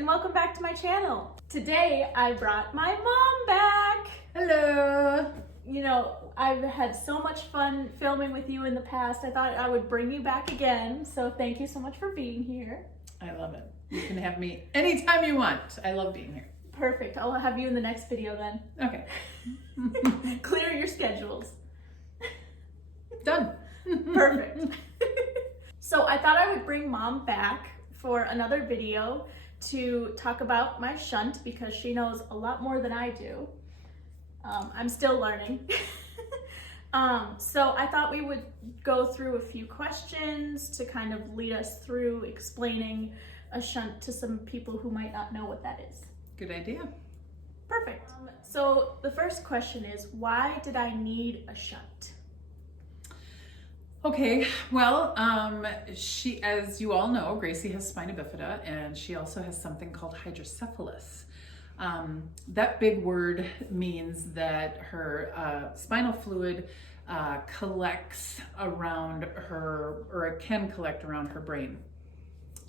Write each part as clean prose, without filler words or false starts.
and welcome back to my channel. Today I brought my mom back. Hello. You know, I've had so much fun filming with you in the past. I thought I would bring you back again, so thank you so much for being here. I love it. You can have me anytime you want. I love being here. Perfect. I'll have you in the next video then. Okay. Clear your schedules. Done. Perfect. So I thought I would bring Mom back for another video to talk about my shunt because she knows a lot more than I do. I'm still learning. So I thought we would go through a few questions to kind of lead us through explaining a shunt to some people who might not know what that is. Good idea. Perfect. So the first question is, why did I need a shunt? Okay, well, she, as you all know, Gracie has spina bifida, and she also has something called hydrocephalus. That big word means that her spinal fluid collects around her, or it can collect around her brain.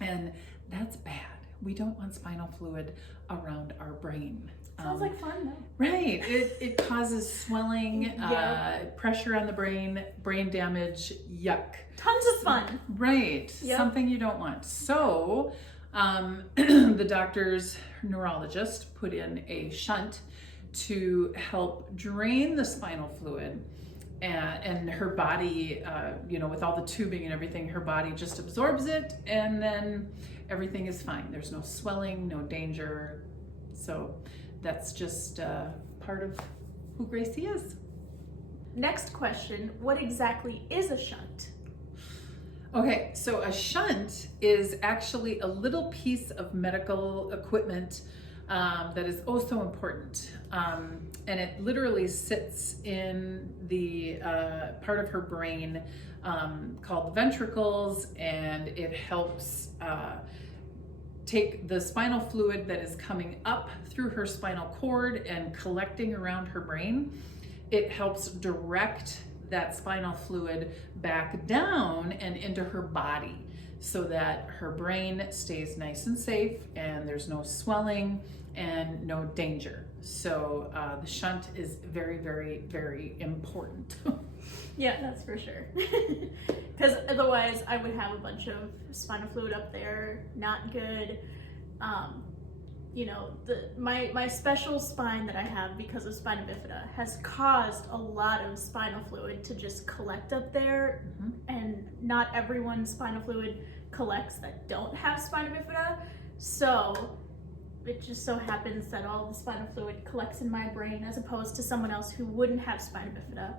And that's bad. We don't want spinal fluid around our brain. Sounds like fun though. Right, it causes swelling, pressure on the brain damage, yuck. Tons of fun. Right, Yep. Something you don't want. So the doctor's neurologist put in a shunt to help drain the spinal fluid, and her body, you know, with all the tubing and everything, her body just absorbs it, and then everything is fine. There's no swelling, no danger. So that's just part of who Gracie is. Next question, what exactly is a shunt? Okay, so a shunt is actually a little piece of medical equipment that is oh so important. And it literally sits in the part of her brain called the ventricles, and it helps take the spinal fluid that is coming up through her spinal cord and collecting around her brain. It helps direct that spinal fluid back down and into her body so that her brain stays nice and safe and there's no swelling and no danger. So the shunt is very, very, very important. Yeah, that's for sure. Because otherwise I would have a bunch of spinal fluid up there, not good. You know, my special spine that I have because of spina bifida has caused a lot of spinal fluid to just collect up there. And not everyone's spinal fluid collects that don't have spina bifida. So it just so happens that all the spinal fluid collects in my brain as opposed to someone else who wouldn't have spina bifida.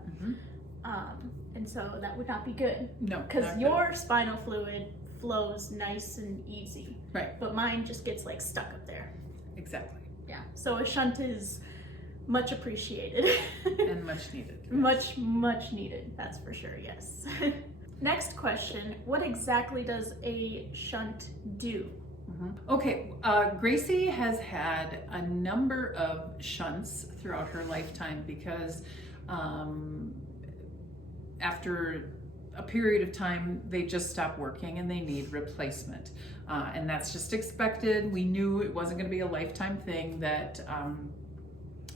And so that would not be good. No, because your spinal fluid flows nice and easy. Right. But mine just gets like stuck up there. Exactly. Yeah. So a shunt is much appreciated. And much needed. Much, much needed. That's for sure. Yes. Next question. What exactly does a shunt do? Okay, Gracie has had a number of shunts throughout her lifetime because after a period of time, they just stop working and they need replacement. And that's just expected. We knew it wasn't going to be a lifetime thing, that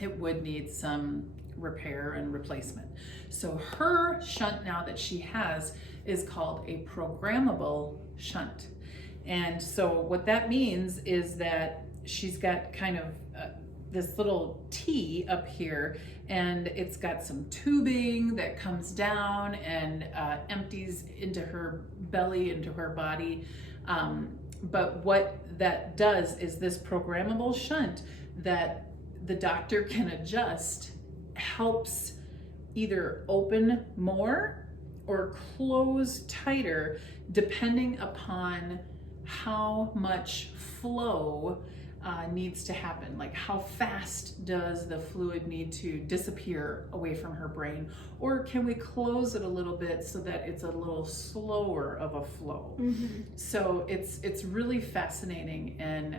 it would need some repair and replacement. So her shunt now that she has is called a programmable shunt. And so what that means is that she's got kind of this little T up here, and it's got some tubing that comes down and empties into her belly, into her body. But what that does is this programmable shunt that the doctor can adjust helps either open more or close tighter depending upon how much flow needs to happen. Like how fast does the fluid need to disappear away from her brain, or can we close it a little bit so that it's a little slower of a flow? So it's really fascinating, and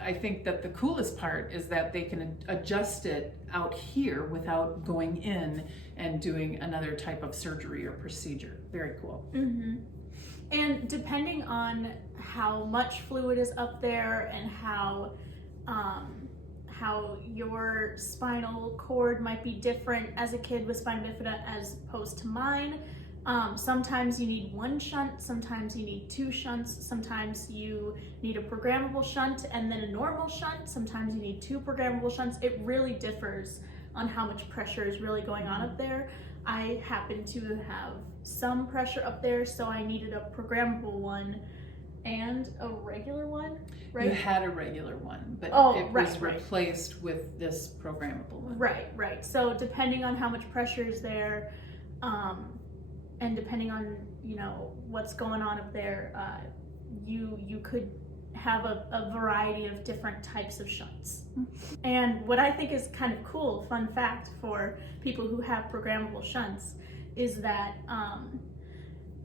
I think that the coolest part is that they can adjust it out here without going in and doing another type of surgery or procedure. Very cool. And depending on how much fluid is up there and how your spinal cord might be different as a kid with spina bifida as opposed to mine. Sometimes you need one shunt, sometimes you need two shunts, sometimes you need a programmable shunt and then a normal shunt, sometimes you need two programmable shunts. It really differs on how much pressure is really going on up there. I happen to have some pressure up there, so I needed a programmable one and a regular one, right? You had a regular one, but it was replaced with this programmable one. Right. So depending on how much pressure is there, and depending on, you know, what's going on up there, you could have a variety of different types of shunts. And what I think is kind of cool, fun fact for people who have programmable shunts, is that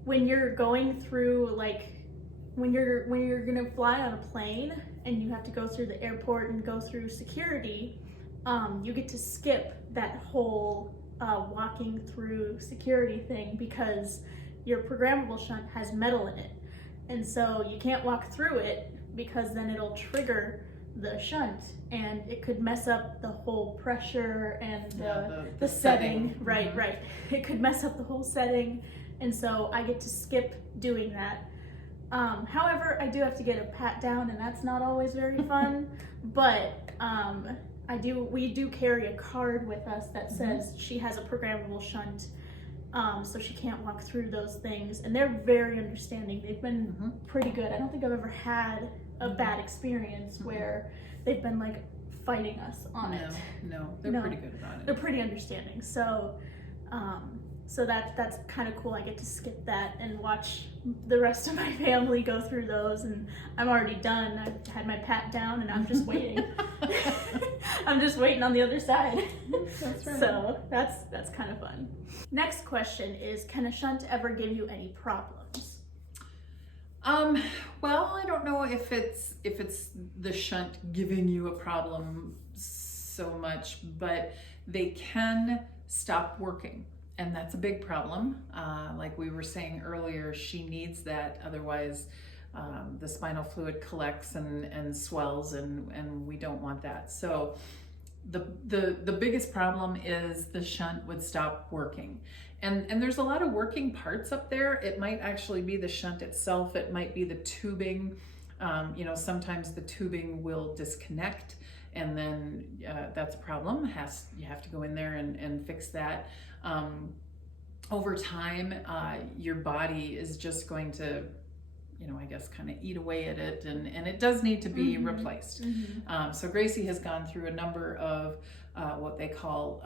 when you're going through, like, when you're gonna fly on a plane and you have to go through the airport and go through security, you get to skip that whole walking through security thing because your programmable shunt has metal in it. And so you can't walk through it because then it'll trigger the shunt and it could mess up the whole pressure and the setting. Right. It could mess up the whole setting. And so I get to skip doing that. However, I do have to get a pat down and that's not always very fun, but we do carry a card with us that says she has a programmable shunt, so she can't walk through those things, and they're very understanding. They've been pretty good. I don't think I've ever had a bad experience where they've been like fighting us on it. No, they're pretty good about it. They're pretty understanding. So that's kind of cool. I get to skip that and watch the rest of my family go through those, and I'm already done. I've had my pat down and I'm just waiting. I'm just waiting on the other side. That's right. So that's kind of fun. Next question is, can a shunt ever give you any problems? Well, I don't know if it's the shunt giving you a problem so much, but they can stop working. And that's a big problem. Like we were saying earlier, she needs that, otherwise the spinal fluid collects and swells, and we don't want that. So the biggest problem is the shunt would stop working. And there's a lot of working parts up there. It might actually be the shunt itself. It might be the tubing. Sometimes the tubing will disconnect, and then that's a problem. You have to go in there and fix that. Over time, your body is just going to, I guess, kind of eat away at it, and it does need to be replaced. So Gracie has gone through a number of what they call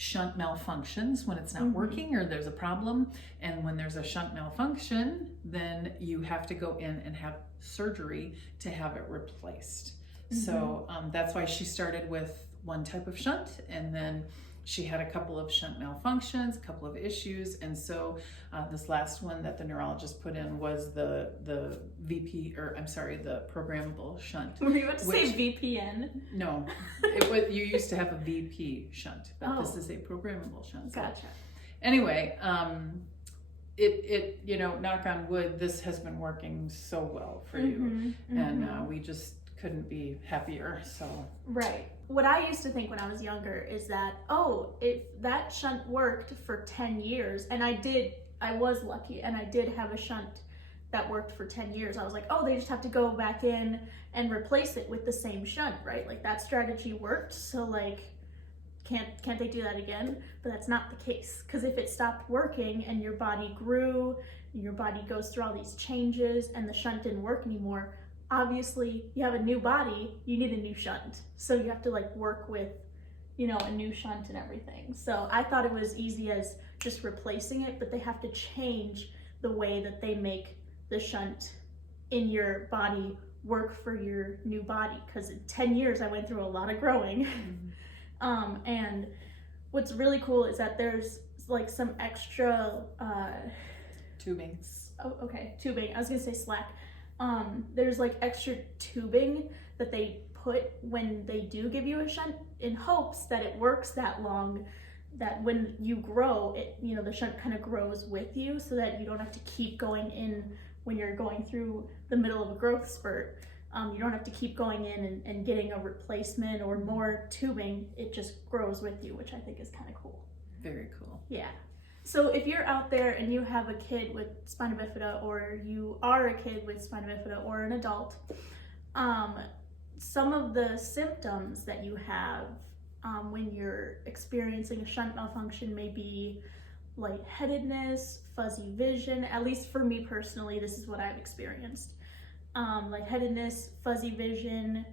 shunt malfunctions, when it's not working or there's a problem. And when there's a shunt malfunction, then you have to go in and have surgery to have it replaced. So that's why she started with one type of shunt, and then she had a couple of shunt malfunctions, a couple of issues, and so this last one that the neurologist put in was the programmable shunt. Were you about to say VPN? No, you used to have a VP shunt, but this is a programmable shunt. So gotcha. Anyway, knock on wood, this has been working so well for you, and we just couldn't be happier. So right. What I used to think when I was younger is that, if that shunt worked for 10 years, and I was lucky and I did have a shunt that worked for 10 years. I was like, they just have to go back in and replace it with the same shunt, right? Like that strategy worked, so like, can't they do that again? But that's not the case, because if it stopped working and your body grew, and your body goes through all these changes and the shunt didn't work anymore, obviously you have a new body, you need a new shunt. So you have to like work with, a new shunt and everything. So I thought it was easy as just replacing it, but they have to change the way that they make the shunt in your body work for your new body. Because in 10 years I went through a lot of growing. And what's really cool is that there's like some extra tubing. Tubing. I was gonna say slack. There's like extra tubing that they put when they do give you a shunt, in hopes that it works that long, that when you grow, it, you know, the shunt kind of grows with you, so that you don't have to keep going in when you're going through the middle of a growth spurt. You don't have to keep going in and getting a replacement or more tubing. It just grows with you, which I think is kind of cool. Very cool. Yeah. So if you're out there and you have a kid with spina bifida, or you are a kid with spina bifida, or an adult, some of the symptoms that you have when you're experiencing a shunt malfunction may be lightheadedness, fuzzy vision. At least for me personally, this is what I've experienced. Lightheadedness, fuzzy vision,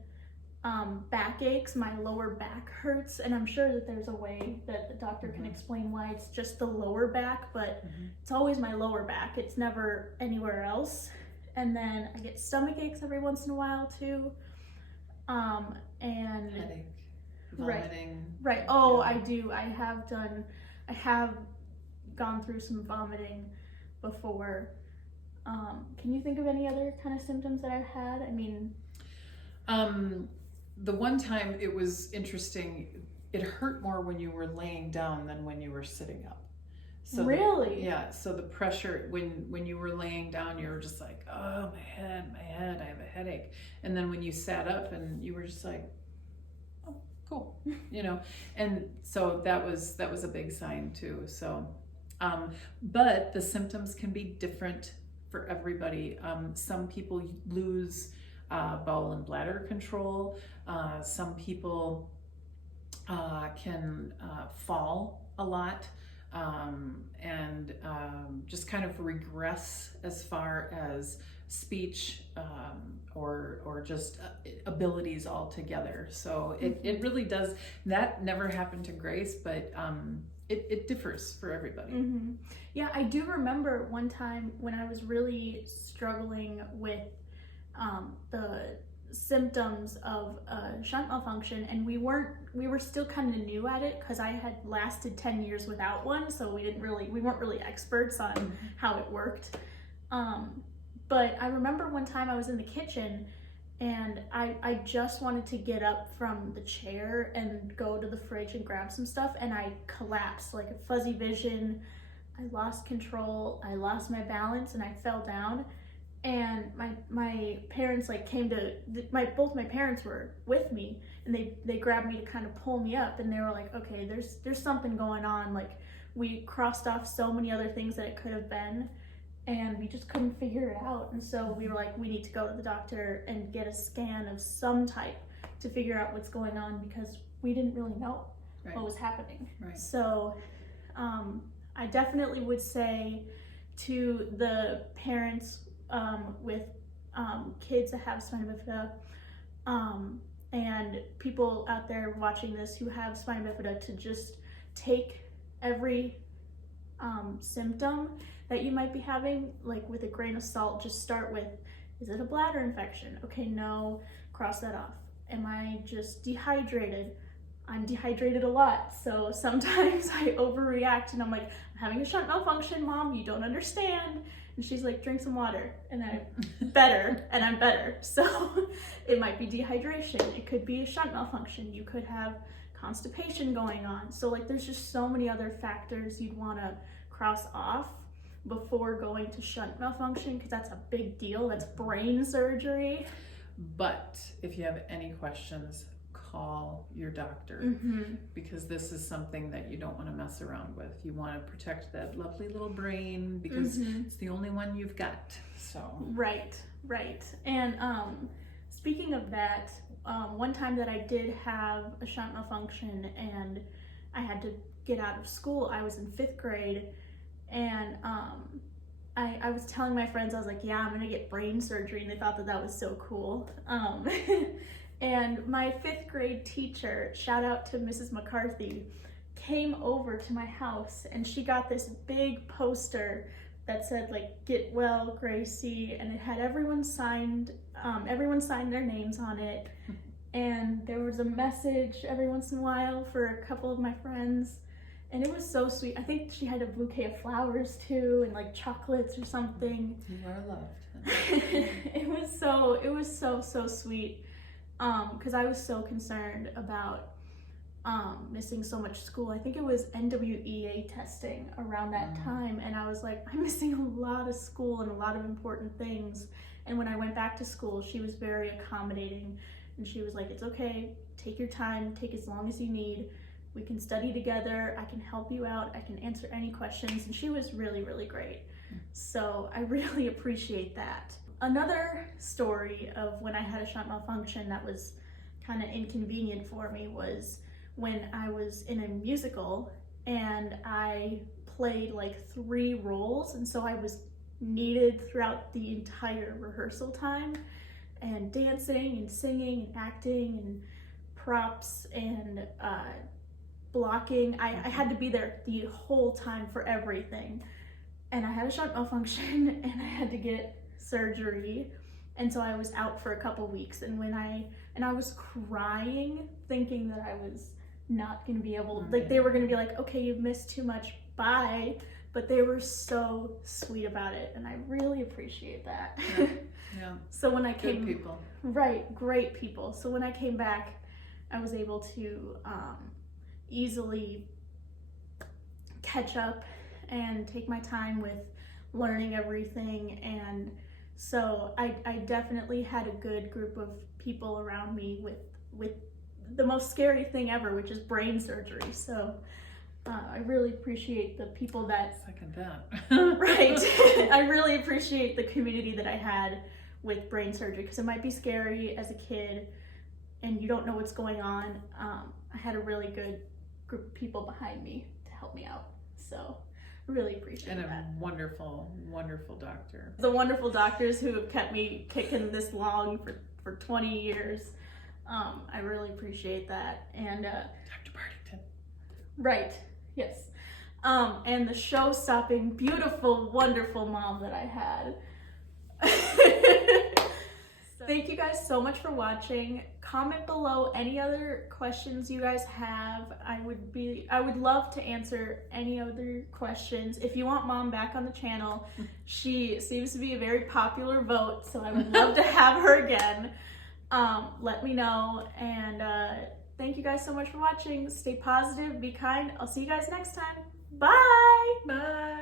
backaches. My lower back hurts, and I'm sure that there's a way that the doctor can explain why it's just the lower back, but it's always my lower back. It's never anywhere else. And then I get stomach aches every once in a while too. And headache, vomiting. Right. Oh, yeah. I do. I have gone through some vomiting before. Can you think of any other kind of symptoms that I've had? I mean, the one time it was interesting, it hurt more when you were laying down than when you were sitting up. So really? Yeah. So the pressure when you were laying down, you were just like, oh, my head, I have a headache. And then when you sat up, and you were just like, oh, cool, you know. And so that was a big sign too. So, but the symptoms can be different for everybody. Some people lose bowel and bladder control. Some people can fall a lot. And just kind of regress as far as speech or just abilities altogether. So it really does. That never happened to Grace, but it differs for everybody. Yeah, I do remember one time when I was really struggling with the symptoms of shunt malfunction, and we were still kind of new at it, because I had lasted 10 years without one, so we weren't really experts on how it worked. But I remember one time I was in the kitchen, and I just wanted to get up from the chair and go to the fridge and grab some stuff, and I collapsed, like a fuzzy vision. I lost control, I lost my balance, and I fell down. And my parents came to, both my parents were with me, and they grabbed me to kind of pull me up, and they were like, okay, there's something going on. Like, we crossed off so many other things that it could have been, and we just couldn't figure it out. And so we were like, we need to go to the doctor and get a scan of some type to figure out what's going on, because we didn't really know what was happening. Right. So I definitely would say to the parents with kids that have spina bifida, and people out there watching this who have spina bifida, to just take every symptom that you might be having with a grain of salt. Just start with, is it a bladder infection? Okay, no, cross that off. Am I just dehydrated? I'm dehydrated a lot, so sometimes I overreact, and I'm like, I'm having a shunt malfunction, Mom, you don't understand. And she's like, drink some water, and I'm better. So it might be dehydration, it could be a shunt malfunction, you could have constipation going on. So there's just so many other factors you'd want to cross off before going to shunt malfunction, because that's a big deal. That's brain surgery. But if you have any questions, call your doctor, because this is something that you don't want to mess around with. You want to protect that lovely little brain, because it's the only one you've got. So right. And speaking of that, one time that I did have a shunt malfunction and I had to get out of school, I was in 5th grade, and I was telling my friends, I was like, yeah, I'm gonna get brain surgery, and they thought that was so cool. And my 5th grade teacher, shout out to Mrs. McCarthy, came over to my house, and she got this big poster that said "Get well, Gracie," and it had everyone signed their names on it, and there was a message every once in a while for a couple of my friends, and it was so sweet. I think she had a bouquet of flowers too, and chocolates or something. You are loved. It was so sweet. Because I was so concerned about missing so much school. I think it was NWEA testing around that time, and I was like, I'm missing a lot of school and a lot of important things. And when I went back to school, she was very accommodating, and she was like, it's okay, take your time, take as long as you need. We can study together, I can help you out, I can answer any questions. And she was really, really great. So I really appreciate that. Another story of when I had a shunt malfunction that was kind of inconvenient for me was when I was in a musical and I played like 3 roles, and so I was needed throughout the entire rehearsal time, and dancing and singing and acting and props and blocking. I had to be there the whole time for everything. And I had a shunt malfunction and I had to get surgery. And so I was out for a couple weeks, and I was crying thinking that I was not gonna be able, like they were gonna be like, okay, you've missed too much, bye. But they were so sweet about it, and I really appreciate that. Yeah. So when I came, Good people. Right, great people. So when I came back, I was able to easily catch up and take my time with learning everything. And so I definitely had a good group of people around me with the most scary thing ever, which is brain surgery. So I really appreciate the people that... Second that. Right. I really appreciate the community that I had with brain surgery, because it might be scary as a kid and you don't know what's going on. I had a really good group of people behind me to help me out. So I really appreciate that. And a wonderful, wonderful doctor. The wonderful doctors who have kept me kicking this long for 20 years. I really appreciate that. And Dr. Partington. Right, yes. And the show-stopping, beautiful, wonderful mom that I had. Thank you guys so much for watching. Comment below any other questions you guys have. I would love to answer any other questions. If you want Mom back on the channel, she seems to be a very popular vote, so I would love to have her again. Let me know, and thank you guys so much for watching. Stay positive, be kind. I'll see you guys next time. Bye! Bye!